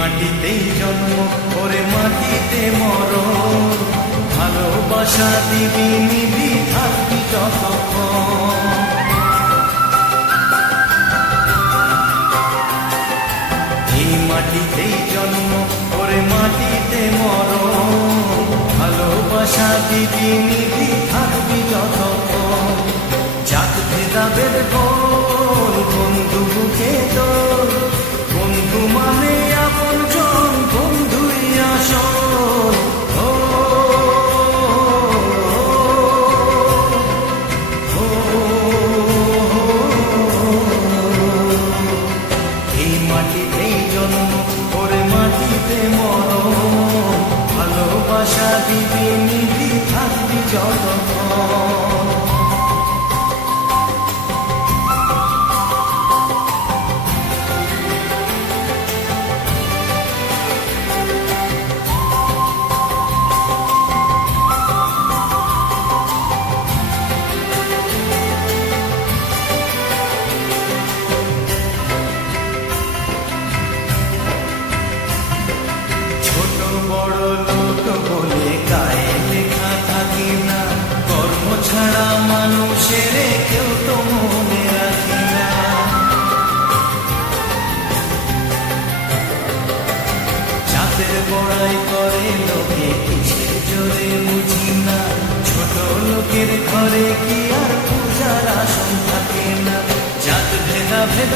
মাটিতেই জন্ম, ওরে মাটিতে মরণ, ভালোবাসা দিবি নিবি থাকবি যতক্ষণ। এই মাটিতেই জন্ম, ওরে মাটিতে মরণ, ভালোবাসা দিবি নিবি থাকবি যতক্ষণ। জাত ভেদাভেদ বল বন্ধু বুকে তোর, বন্ধু মানে আপনজন, বন্ধুই আসল। এই মাটিতেই জন্ম, ওরে মাটিতে মরণ, ভালোবাসা দিবি নিবি থাকবি যতক্ষণ। বড় লোক বলে গায়ে লেখা থাকে না, কর্ম ছাড়া মানুষের কেউ তো মনে রাখে না। জাতের বড়াই করে লোকে কিসের জোরে বুঝি না, ছোট লোকের ঘরে কি আর পূজার আসন থাকে না। জাত ভেদাভেদ